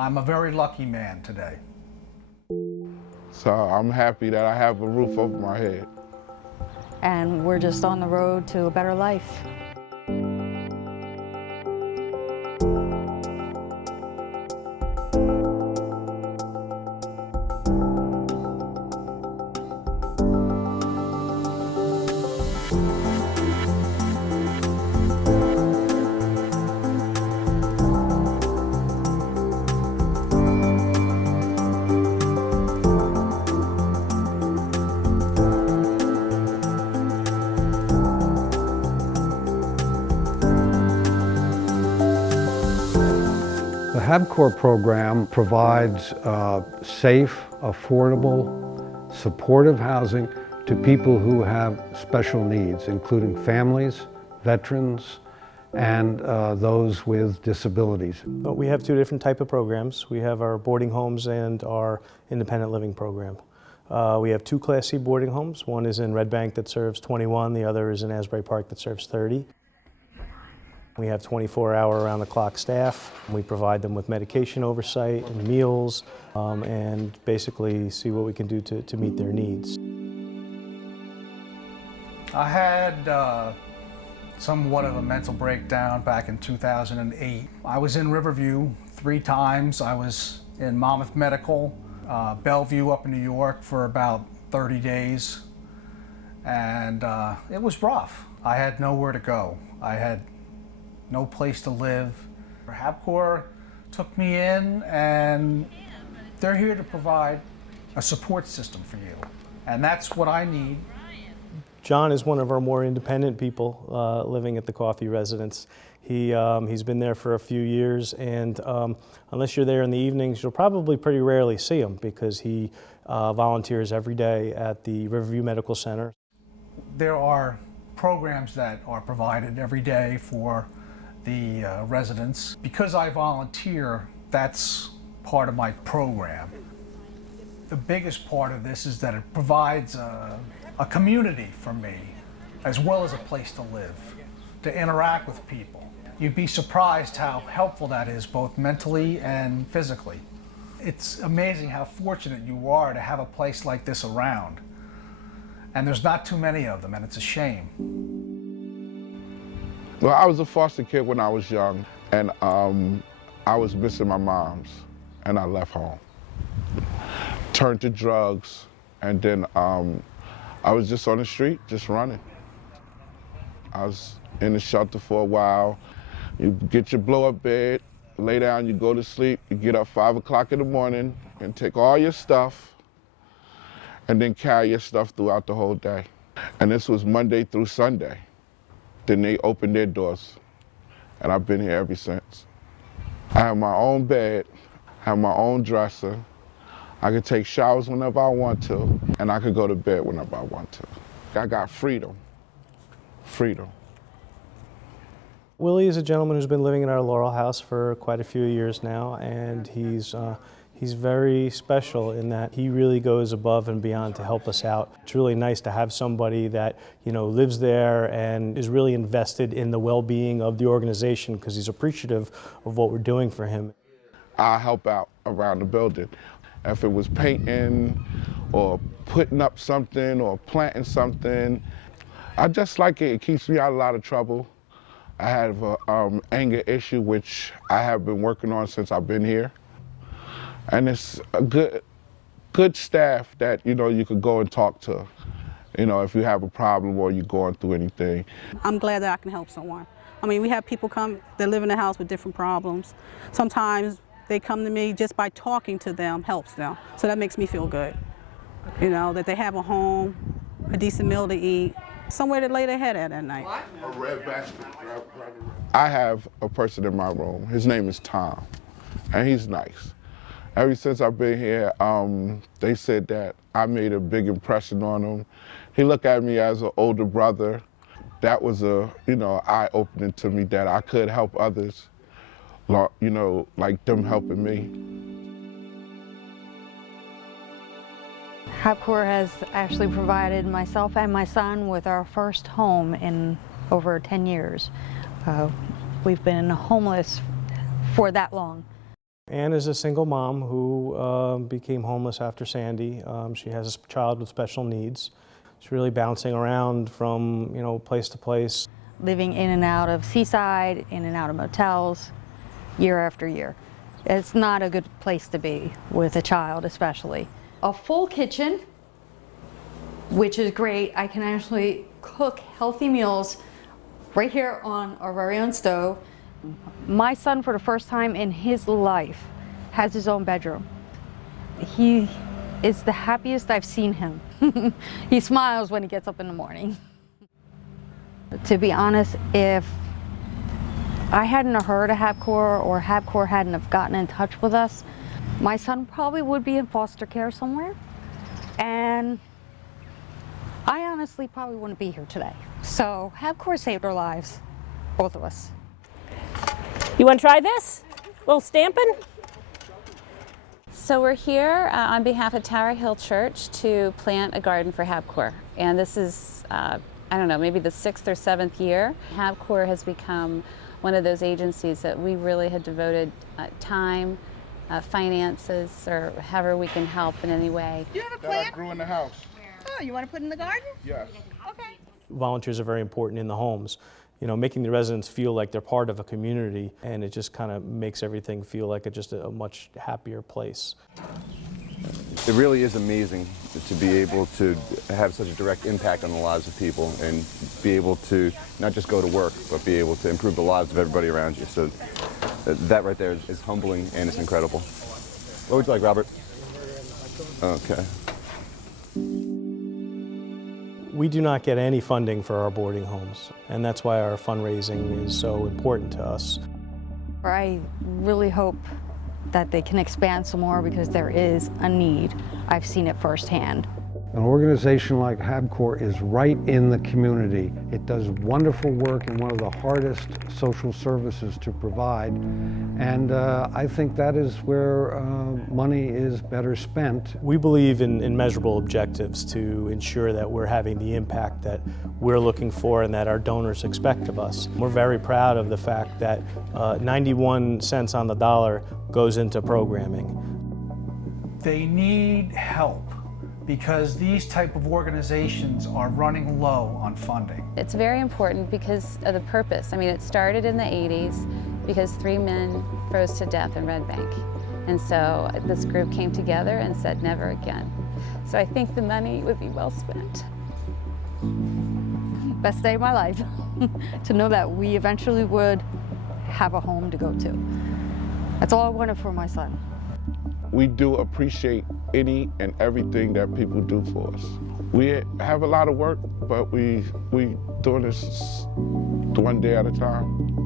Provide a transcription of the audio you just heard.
I'm a very lucky man today. So I'm happy that I have a roof over my head. And we're just on the road to a better life. The HABcore program provides safe, affordable, supportive housing to people who have special needs, including families, veterans, and those with disabilities. We have two different types of programs. We have our boarding homes and our independent living program. We have two Class C boarding homes. One is in Red Bank that serves 21, the other is in Asbury Park that serves 30. We have 24-hour around-the-clock staff. We provide them with medication oversight and meals and basically see what we can do to meet their needs. I had somewhat of a mental breakdown back in 2008. I was in Riverview 3 times. I was in Monmouth Medical, Bellevue up in New York for about 30 days. And it was rough. I had nowhere to go. I had no place to live. HABcore took me in, and they're here to provide a support system for you. And that's what I need. John is one of our more independent people living at the Coffey residence. He's been there for a few years, and unless you're there in the evenings, you'll probably pretty rarely see him because he volunteers every day at the Riverview Medical Center. There are programs that are provided every day for the residents. Because I volunteer, that's part of my program. The biggest part of this is that it provides a community for me, as well as a place to live, to interact with people. You'd be surprised how helpful that is, both mentally and physically. It's amazing how fortunate you are to have a place like this around. And there's not too many of them, and it's a shame. Well, I was a foster kid when I was young, and I was missing my mom's, and I left home. Turned to drugs, and then I was just on the street, just running. I was in the shelter for a while. You get your blow-up bed, lay down, you go to sleep, you get up 5 o'clock in the morning and take all your stuff and then carry your stuff throughout the whole day. And this was Monday through Sunday. Then they opened their doors, and I've been here ever since. I have my own bed, have my own dresser. I can take showers whenever I want to, and I can go to bed whenever I want to. I got freedom, freedom. Willie is a gentleman who's been living in our Laurel house for quite a few years now, and he's very special in that he really goes above and beyond to help us out. It's really nice to have somebody that, you know, lives there and is really invested in the well-being of the organization because he's appreciative of what we're doing for him. I help out around the building. If it was painting or putting up something or planting something, I just like it. It keeps me out of a lot of trouble. I have an anger issue, which I have been working on since I've been here. And it's a good staff that, you know, you could go and talk to, you know, if you have a problem or you're going through anything. I'm glad that I can help someone. I mean, we have people come that live in the house with different problems. Sometimes they come to me just by talking to them helps them. So that makes me feel good. You know, that they have a home, a decent meal to eat, somewhere to lay their head at night. A red basket. I have a person in my room. His name is Tom, and he's nice. Ever since I've been here, they said that I made a big impression on him. He looked at me as an older brother. That was a, you know, eye-opening to me that I could help others, you know, like them helping me. HABcore has actually provided myself and my son with our first home in over 10 years. We've been homeless for that long. Ann is a single mom who became homeless after Sandy. She has a child with special needs. She's really bouncing around from, place to place. Living in and out of Seaside, in and out of motels, year after year. It's not a good place to be with a child, especially. A full kitchen, which is great. I can actually cook healthy meals right here on our very own stove. My son, for the first time in his life, has his own bedroom. He is the happiest I've seen him. He smiles when he gets up in the morning. To be honest, if I hadn't have heard of HABcore or HABcore hadn't have gotten in touch with us, my son probably would be in foster care somewhere. And I honestly probably wouldn't be here today. So HABcore saved our lives, both of us. You want to try this? A little stamping? So we're here on behalf of Tower Hill Church to plant a garden for HABcore. And this is, I don't know, maybe the 6th or 7th year. HABcore has become one of those agencies that we really had devoted time, finances, or however we can help in any way. Do you have a plant? That I grew in the house. Oh, you want to put in the garden? Yes. Okay. Volunteers are very important in the homes. Making the residents feel like they're part of a community, and it just kind of makes everything feel like just a much happier place. It really is amazing to be able to have such a direct impact on the lives of people and be able to not just go to work, but be able to improve the lives of everybody around you. So that right there is humbling and it's incredible. What would you like, Robert? Okay. We do not get any funding for our boarding homes, and that's why our fundraising is so important to us. I really hope that they can expand some more because there is a need. I've seen it firsthand. An organization like HABcore is right in the community. It does wonderful work in one of the hardest social services to provide, and I think that is where money is better spent. We believe in measurable objectives to ensure that we're having the impact that we're looking for and that our donors expect of us. We're very proud of the fact that 91 cents on the dollar goes into programming. They need help because these type of organizations are running low on funding. It's very important because of the purpose. I mean, it started in the 80s because 3 men froze to death in Red Bank. And so this group came together and said never again. So I think the money would be well spent. Best day of my life, to know that we eventually would have a home to go to. That's all I wanted for my son. We do appreciate any and everything that people do for us. We have a lot of work, but we doing this one day at a time.